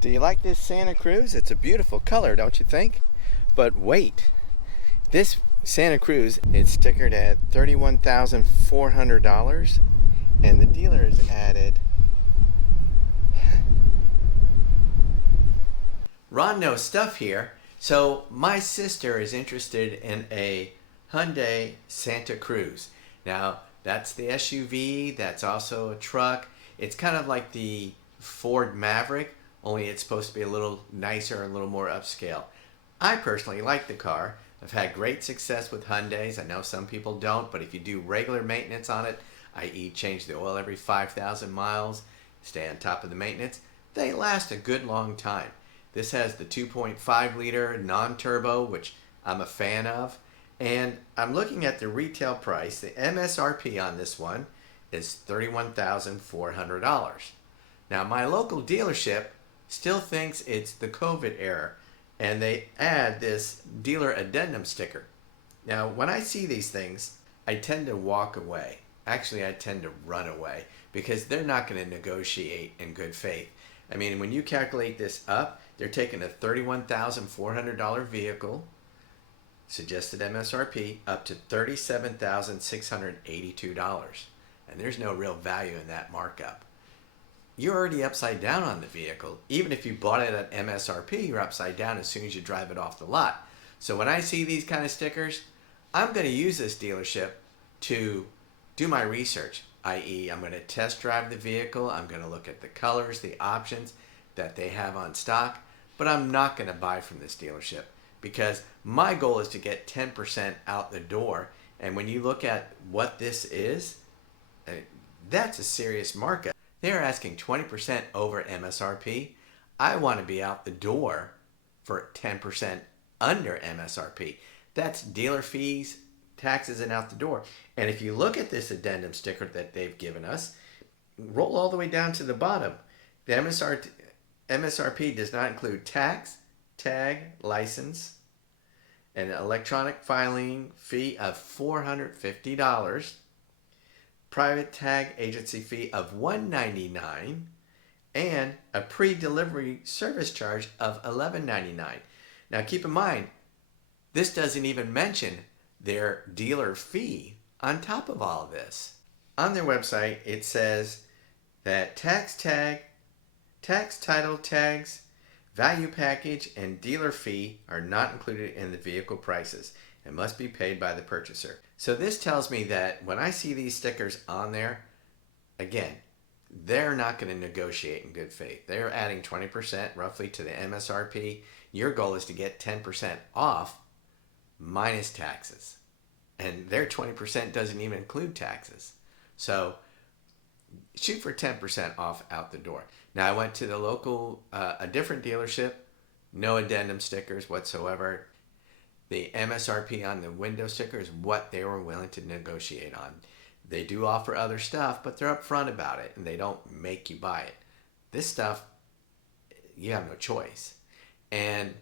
Do you like this Santa Cruz? It's a beautiful color, don't you think? But wait, this Santa Cruz is stickered at $31,400, and the dealer has added Ron knows stuff here. So my sister is interested in a Hyundai Santa Cruz. Now that's the SUV, that's also a truck. It's kind of like the Ford Maverick, only it's supposed to be a little nicer, a little more upscale. I personally like the car. I've had great success with Hyundais. I know some people don't, but if you do regular maintenance on it, i.e. change the oil every 5,000 miles, stay on top of the maintenance, they last a good long time. This has the 2.5 liter non-turbo, which I'm a fan of. And I'm looking at the retail price. The MSRP on this one is $31,400. Now, my local dealership still thinks it's the COVID era, and they add this dealer addendum sticker. Now, when I see these things, I tend to walk away. Actually, I tend to run away because they're not going to negotiate in good faith. I mean, when you calculate this up, they're taking a $31,400 vehicle, suggested MSRP, up to $37,682. And there's no real value in that markup. You're already upside down on the vehicle. Even if you bought it at MSRP, you're upside down as soon as you drive it off the lot. So when I see these kind of stickers, I'm going to use this dealership to do my research, i.e. I'm going to test drive the vehicle, I'm going to look at the colors, the options that they have on stock, but I'm not going to buy from this dealership because my goal is to get 10% out the door. And when you look at what this is, that's a serious markup. They're asking 20% over MSRP. I want to be out the door for 10% under MSRP. That's dealer fees, taxes, and out the door. And if you look at this addendum sticker that they've given us, roll all the way down to the bottom. The MSRP does not include tax, tag, license, an electronic filing fee of $450, private tag agency fee of $199, and a pre-delivery service charge of $11.99. Now keep in mind, this doesn't even mention their dealer fee on top of all of this. On their website, it says that tax tag, tax title tags, value package, and dealer fee are not included in the vehicle prices and must be paid by the purchaser. So this tells me that when I see these stickers on there, again, they're not going to negotiate in good faith. They're adding 20% roughly to the MSRP. Your goal is to get 10% off minus taxes. And their 20% doesn't even include taxes. So shoot for 10% off out the door. Now I went to the local, a different dealership, no addendum stickers whatsoever. The MSRP on the window sticker is what they were willing to negotiate on. They do offer other stuff, but they're upfront about it and they don't make you buy it. This stuff, you have no choice. And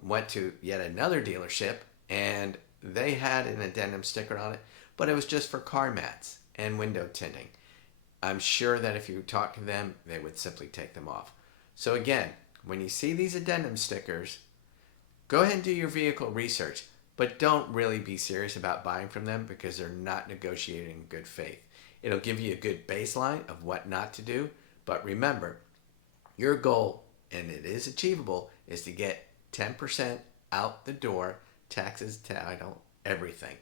went to yet another dealership and they had an addendum sticker on it, but it was just for car mats and window tinting. I'm sure that if you talk to them, they would simply take them off. So again, when you see these addendum stickers, go ahead and do your vehicle research, but don't really be serious about buying from them because they're not negotiating in good faith. It'll give you a good baseline of what not to do, but remember, your goal, and it is achievable, is to get 10% out the door, taxes, title, everything.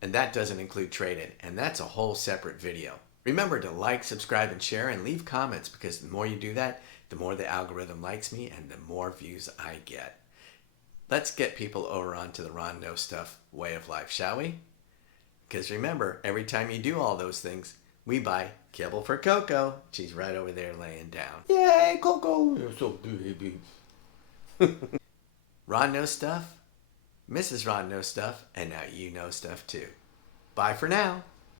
And that doesn't include trade-in, and that's a whole separate video. Remember to like, subscribe, and share, and leave comments because the more you do that, the more the algorithm likes me and the more views I get. Let's get people over onto the Ron Knows Stuff way of life, shall we? Because remember, every time you do all those things, we buy kibble for Coco. She's right over there laying down. Yay, Coco! You're so baby. Ron knows stuff, Mrs. Ron knows stuff, and now you know stuff too. Bye for now.